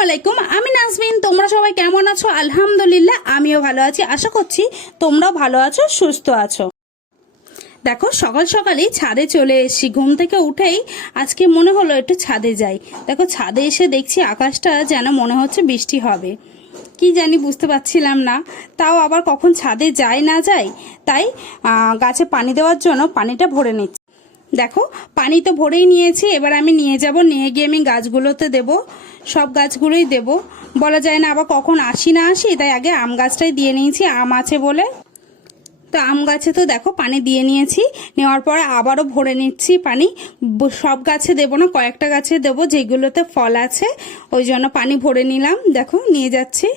আসসালামু আলাইকুম, আমি নাজমিন। তোমরা সবাই কেমন আছো? আলহামদুলিল্লাহ আমিও ভালো আছি। আশা করছি তোমরাও ভালো আছো, সুস্থ আছো। দেখো সকাল সকালই ছাদে চলে এসেছি। ঘুম থেকে উঠেই আজকে মনে হলো একটু ছাদে যাই। দেখো ছাদে এসে দেখছি আকাশটা যেন মনে হচ্ছে বৃষ্টি হবে, কি জানি বুঝতে পারছিলাম না। তাও আবার কখন ছাদে যায় না যায়, তাই গাছে পানি দেওয়ার জন্য পানিটা ভরে নিচ্ছি। দেখো পানি তো ভরেই নিয়েছি, এবার আমি নিয়ে যাব, নিয়ে গিয়ে আমি গাছগুলোতে দেব। সব গাছগুলোই দেব, বলা যায় না আবার কখন আসি না আসি, তাই আগে আম গাছটাই দিয়ে নিয়েছি, আম আছে বলে। তো আম গাছে তো দেখো পানি দিয়ে নিয়েছি, নেওয়ার পরে আবারও ভরে নিচ্ছি পানি। সব গাছে দেবো না, কয়েকটা গাছে দেবো যেগুলোতে ফল আছে, ওই জন্য পানি ভরে নিলাম। দেখো নিয়ে যাচ্ছি।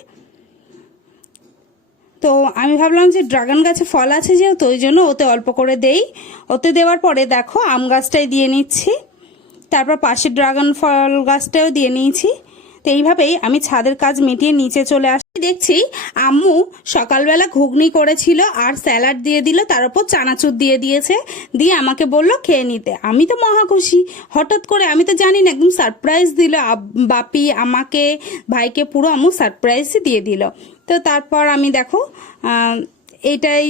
তো আমি ভাবলাম যে ড্রাগন গাছে ফল আছে যেহেতু, ওই জন্য ওতে অল্প করে দেই। ওতে দেওয়ার পরে দেখো আম গাছটাই দিয়ে নিচ্ছি, তারপর পাশে ড্রাগন ফল গাছটাও দিয়ে নিয়েছি। তো এইভাবেই আমি ছাদের কাজ মিটিয়ে নিচে চলে আসি। দেখছি আম্মু সকালবেলা ঘুগনি করেছিল আর স্যালাড দিয়ে দিল, তার উপর চানাচুর দিয়ে দিয়েছে, দিয়ে আমাকে বললো খেয়ে নিতে। আমি তো মহা খুশি, হঠাৎ করে আমি তো জানি না, একদম সারপ্রাইজ দিল বাপি আমাকে, ভাইকে, পুরো আম্মু সারপ্রাইজই দিয়ে দিল। তো তারপর আমি দেখো এটাই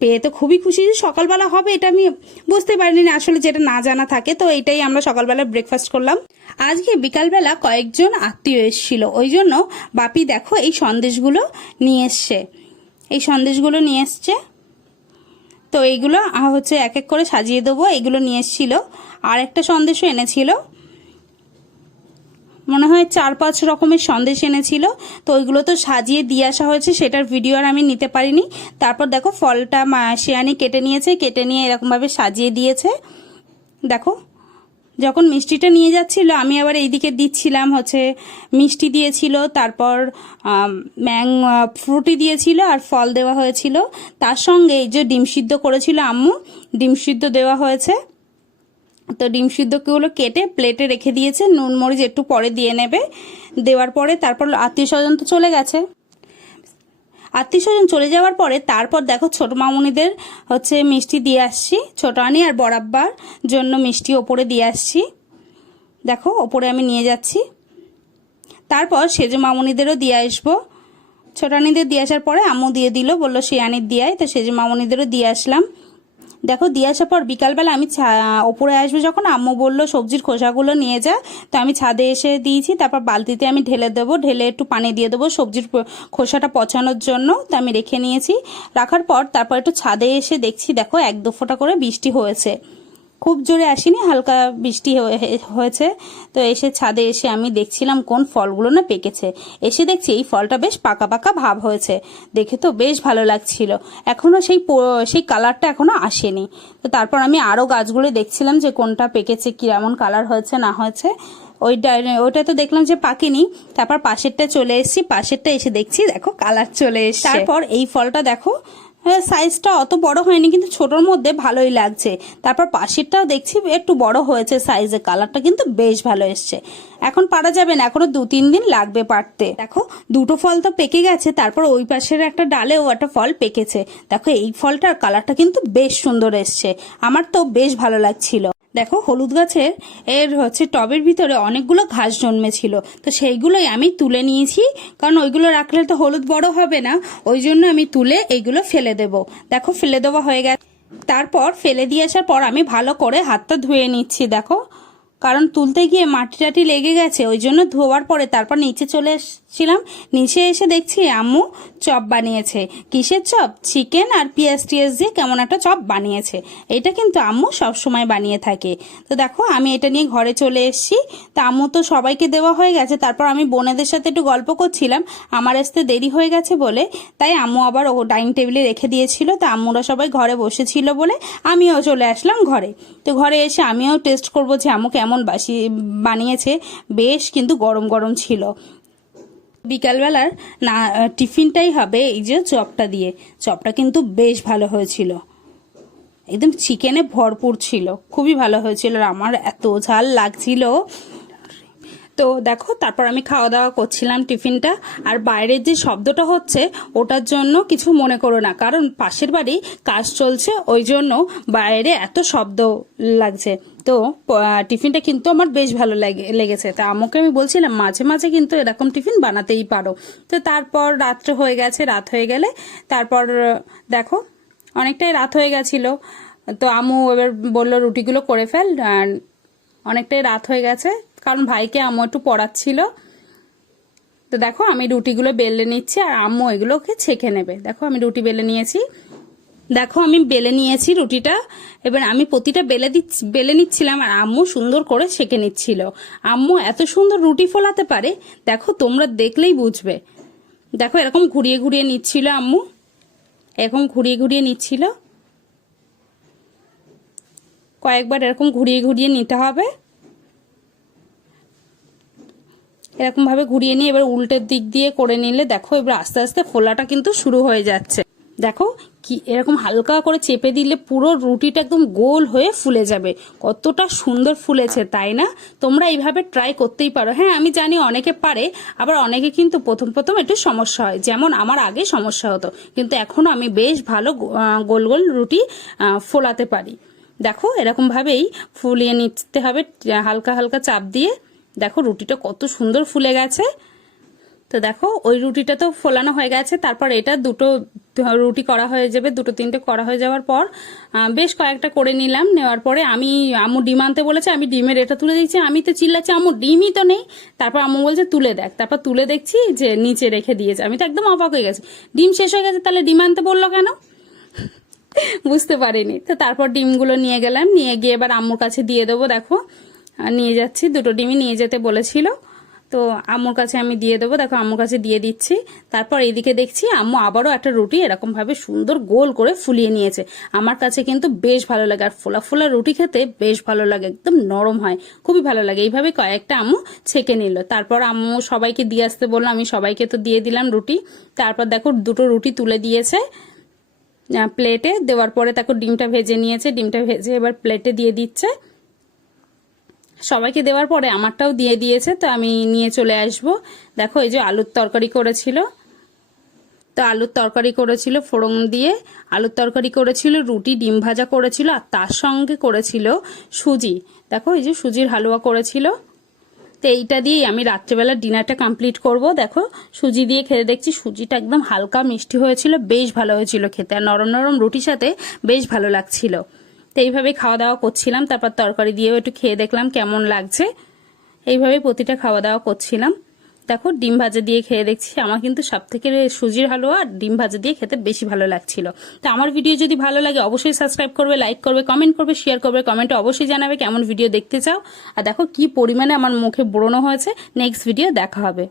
পেয়ে তো খুবই খুশি যে সকালবেলা হবে, এটা আমি বুঝতে পারিনি না আসলে, যেটা না জানা থাকে। তো এটাই আমরা সকালবেলা ব্রেকফাস্ট করলাম। আজকে বিকালবেলা কয়েকজন আত্মীয় এসেছিল, ওই জন্য বাপি দেখো এই সন্দেশগুলো নিয়ে এসছে, এই সন্দেশগুলো নিয়ে এসছে। তো এইগুলো হচ্ছে এক এক করে সাজিয়ে দেবো। এইগুলো নিয়ে এসেছিল, আর একটা সন্দেশও এনেছিল, মনে হয় 4-5 রকমের সন্দেশ এনেছিল। তো ওইগুলো তো সাজিয়ে দিয়ে আসা হয়েছে, সেটার ভিডিও আর আমি নিতে পারিনি। তারপর দেখো ফলটা শিয়ানি কেটে নিয়েছে, কেটে নিয়ে এরকমভাবে সাজিয়ে দিয়েছে। দেখো যখন মিষ্টিটা নিয়ে যাচ্ছিল, আমি আবার এইদিকে দিচ্ছিলাম হচ্ছে মিষ্টি দিয়েছিল, তারপর ফ্রুটি দিয়েছিল আর ফল দেওয়া হয়েছিল। তার সঙ্গে এই যে ডিম সিদ্ধ করেছিল আম্মু, ডিম সিদ্ধ দেওয়া হয়েছে। তো ডিম সিদ্ধগুলো কেটে প্লেটে রেখে দিয়েছে, নুন মরিচ একটু পরে দিয়ে নেবে। দেওয়ার পরে তারপর আত্মীয় স্বজন তো চলে গেছে। আত্মীয় স্বজন চলে যাওয়ার পরে তারপর দেখো ছোট মামুনিদের হচ্ছে মিষ্টি দিয়ে আসছি, ছোট আনি আর বড়াব্বার জন্য মিষ্টি ওপরে দিয়ে আসছি। দেখো ওপরে আমি নিয়ে যাচ্ছি, তারপর সেজো মামুনিদেরও দিয়ে আসবো। ছোট আনিদের দিয়ে আসার পরে আম্মু দিয়ে দিল, বললো সে আনির দিয়ে আয়, তো সেজো মামুনিদেরও দিয়ে আসলাম। দেখো দিয়ে আসার পর বিকালবেলা আমি ওপরে আসবো যখন, আম্মু বললো সবজির খোসাগুলো নিয়ে যা, তো আমি ছাদে এসে দিয়েছি। তারপর বালতিতে আমি ঢেলে দেবো, ঢেলে একটু পানি দিয়ে দেবো সবজির খোসাটা পচানোর জন্য। তো আমি রেখে নিয়েছি, রাখার পর তারপর একটু ছাদে এসে দেখছি দেখো 1-2 ফোঁটা করে বৃষ্টি হয়েছে, খুব জোরে আসেনি, হালকা বৃষ্টি হয়েছে। তো এসে ছাদে এসে আমি দেখছিলাম কোন ফলগুলো না পেকেছে। এসে দেখছি এই ফলটা বেশ পাকা পাকা ভাব হয়েছে, দেখে তো বেশ ভালো লাগছিল। এখনো সেই কালারটা এখনো আসেনি। তো তারপর আমি আরো গাছগুলো দেখছিলাম যে কোনটা পেকেছে, কিরকম কালার হয়েছে না হয়েছে। ওইটা তো দেখলাম যে পাকেনি। তারপর পাশেরটা চলে এসেছি, পাশেরটা এসে দেখছি দেখো কালার চলে এসেছে। তারপর এই ফলটা দেখো সাইজটা অত বড় হয়নি, কিন্তু ছোটোর মধ্যে ভালোই লাগছে। তারপর পাশেরটাও দেখছি একটু বড় হয়েছে সাইজে, কালারটা কিন্তু বেশ ভালো এসছে। এখন পারা যাবে না, এখনো 2-3 দিন লাগবে পারতে। দেখো দুটো ফল তো পেকে গেছে, তারপর ওই পাশের একটা ডালেও একটা ফল পেকেছে। দেখো এই ফলটার কালারটা কিন্তু বেশ সুন্দর এসছে, আমার তো বেশ ভালো লাগছিল। দেখো হলুদ গাছের হচ্ছে টবের ভিতরে অনেকগুলো ঘাস জন্মেছিল, তো সেইগুলোই আমি তুলে নিয়েছি, কারণ ওইগুলো রাখলে তো হলুদ বড় হবে না, ওই জন্য আমি তুলে এইগুলো ফেলে দেব। দেখো ফেলে দেওয়া হয়ে গেছে। তারপর ফেলে দিয়ে আসার পর আমি ভালো করে হাতটা ধুয়ে নিচ্ছি, দেখো কারণ তুলতে গিয়ে মাটি টাটি লেগে গেছে, ওই জন্য ধোয়ার পরে তারপর নিচে চলে এসেছিলাম। নিচে এসে দেখছি আম্মু চপ বানিয়েছে। কিসের চপ? চিকেন আর পেঁয়াজ টিয়াজ দিয়ে কেমন একটা চপ বানিয়েছে। এটা কিন্তু আম্মু সবসময় বানিয়ে থাকে। তো দেখো আমি এটা নিয়ে ঘরে চলে এসেছি। তা আম্মু তো সবাইকে দেওয়া হয়ে গেছে, তারপর আমি বোনেদের সাথে একটু গল্প করছিলাম, আমার আসতে দেরি হয়ে গেছে বলে, তাই আম্মু আবার ও ডাইনিং টেবিলে রেখে দিয়েছিল। তা আম্মুরা সবাই ঘরে বসেছিল বলে আমিও চলে আসলাম ঘরে। তো ঘরে এসে আমিও টেস্ট করবো যে আম্মু কেমন বানিয়েছে। বেশ কিন্তু গরম গরম ছিল। বিকালবেলার না টিফিনটাই হবে এই যে চপটা দিয়ে, চপটা কিন্তু বেশ ভালো হয়েছিল, একদম চিকেনে ভরপুর ছিল, খুবই ভালো হয়েছিল। আর আমার এত ঝাল লাগছিল, তো দেখো তারপর আমি খাওয়া দাওয়া করছিলাম টিফিনটা। আর বাইরের যে শব্দটা হচ্ছে ওটার জন্য কিছু মনে করো না, কারণ পাশের বাড়ি কাজ চলছে, ওই জন্য বাইরে এত শব্দ লাগছে। তো টিফিনটা কিন্তু আমার বেশ ভালো লেগেছে। তা আমাকে আমি বলছিলাম মাঝে মাঝে কিন্তু এরকম টিফিন বানাতেই পারো। তো তারপর রাত্রে হয়ে গেছে, রাত হয়ে গেলে তারপর দেখো অনেকটাই রাত হয়ে গেছিলো। তো আম্মু এবার বললো রুটিগুলো করে ফেল, অনেকটাই রাত হয়ে গেছে, কারণ ভাইকে আম্মু একটু পড়াচ্ছিল। তো দেখো আমি রুটিগুলো বেলে নিচ্ছি আর আম্মু এগুলোকে ছেঁকে নেবে। দেখো আমি রুটি বেলে নিয়েছি, দেখো আমি বেলে নিয়েছি রুটিটা। এবার আমি প্রতিটা বেলে নিচ্ছিলাম আর আম্মু সুন্দর করে ছেঁকে নিচ্ছিল। আম্মু এত সুন্দর রুটি ফোলাতে পারে, দেখো তোমরা দেখলেই বুঝবে। দেখো এরকম ঘুরিয়ে ঘুরিয়ে নিচ্ছিল আম্মু, এরকম ঘুরিয়ে ঘুরিয়ে নিচ্ছিল, কয়েকবার এরকম ঘুরিয়ে ঘুরিয়ে নিতে হবে। এরকম ভাবে ঘুরিয়ে নিয়ে এবার উল্টের দিক দিয়ে করে নিলে দেখো এবার আস্তে আস্তে ফোলাটা কিন্তু শুরু হয়ে যাচ্ছে। দেখো কি এরকম হালকা করে চেপে দিলে পুরো রুটিটা একদম গোল হয়ে ফুলে যাবে। কতটা সুন্দর ফুলেছে তাই না? তোমরা এইভাবে ট্রাই করতেই পারো। হ্যাঁ আমি জানি অনেকে পারে, আবার অনেকে কিন্তু প্রথম প্রথম একটু সমস্যা হয়, যেমন আমার আগে সমস্যা হতো, কিন্তু এখনো আমি বেশ ভালো গোল গোল রুটি ফোলাতে পারি। দেখো এরকম ভাবেই ফুলিয়ে নিতে হবে হালকা হালকা চাপ দিয়ে। দেখো রুটিটা কত সুন্দর ফুলে গেছে। তো দেখো ওই রুটিটা তো ফোলানো হয়ে গেছে, তারপর এটা দুটো রুটি করা হয়ে যাবে, দুটো তিনটে করা হয়ে যাওয়ার পর বেশ কয়েকটা করে নিলাম। নেওয়ার পরে আমি আম্মু ডিম আনতে বলেছে, আমি ডিমের এটা তুলে দিচ্ছি। আমি তো চিল্লাচ্ছি আম্মু ডিমই তো নেই। তারপর আম্মু বলছে তুলে দেখ, তারপর তুলে দেখছি যে নিচে রেখে দিয়েছে। আমি তো একদম অবাক হয়ে গেছি, ডিম শেষ হয়ে গেছে, তাহলে ডিম আনতে বললো কেন? বুঝতে পারিনি। তো তারপর ডিমগুলো নিয়ে গেলাম, নিয়ে গিয়ে এবার আম্মুর কাছে দিয়ে দেবো। দেখো নিয়ে যাচ্ছি, দুটো ডিমই নিয়ে যেতে বলেছিল, তো আম্মুর কাছে আমি দিয়ে দেবো। দেখো আম্মুর কাছে দিয়ে দিচ্ছি। তারপর এইদিকে দেখছি আম্মু আবারও একটা রুটি এরকম ভাবে সুন্দর গোল করে ফুলিয়ে নিয়েছে। আমার কাছে কিন্তু বেশ ভালো লাগে, আর ফোলা ফোলা রুটি খেতে বেশ ভালো লাগে, একদম নরম হয়, খুবই ভালো লাগে। এইভাবে কয়েকটা আম্মু ছেঁকে নিল। তারপর আম্মু সবাইকে দিয়ে আসতে বললো, আমি সবাইকে তো দিয়ে দিলাম রুটি। তারপর দেখো দুটো রুটি তুলে দিয়েছে প্লেটে, দেওয়ার পরে দেখো ডিমটা ভেজে নিয়েছে, ডিমটা ভেজে এবার প্লেটে দিয়ে দিচ্ছে। সবাইকে দেওয়ার পরে আমারটাও দিয়ে দিয়েছে, তো আমি নিয়ে চলে আসব। দেখো এই যে আলুর তরকারি করেছিল, তো আলুর তরকারি করেছিল ফোড়ন দিয়ে, আলুর তরকারি করেছিল, রুটি ডিম ভাজা করেছিল, আর তার সঙ্গে করেছিল সুজি। দেখো এই যে সুজির হালুয়া করেছিল। তো এইটা দিয়েই আমি রাত্রেবেলা ডিনারটা কমপ্লিট করব। দেখো সুজি দিয়ে খেতে দেখছি, সুজিটা একদম হালকা মিষ্টি হয়েছিল, বেশ ভালো হয়েছিল খেতে, আর নরম নরম রুটির সাথে বেশ ভালো লাগছিল। তো এইভাবে খাওয়া দাওয়া করছিলাম। তারপর তরকারি দিয়েও একটু খেয়ে দেখলাম কেমন লাগছে। এইভাবে প্রতিটা খাওয়া দাওয়া করছিলাম। দেখো ডিম ভাজা দিয়ে খেয়ে দেখছি, আমার কিন্তু সব থেকে সুজির হালুয়া আর ডিম ভাজা দিয়ে খেতে বেশি ভালো লাগছিল। তো আমার ভিডিও যদি ভালো লাগে অবশ্যই সাবস্ক্রাইব করবে, লাইক করবে, কমেন্ট করবে, শেয়ার করবে, কমেন্টে অবশ্যই জানাবে কেমন ভিডিও দেখতে চাও। আর দেখো কি পরিমাণে আমার মুখে ব্রণ হয়েছে। নেক্সট ভিডিও দেখা হবে।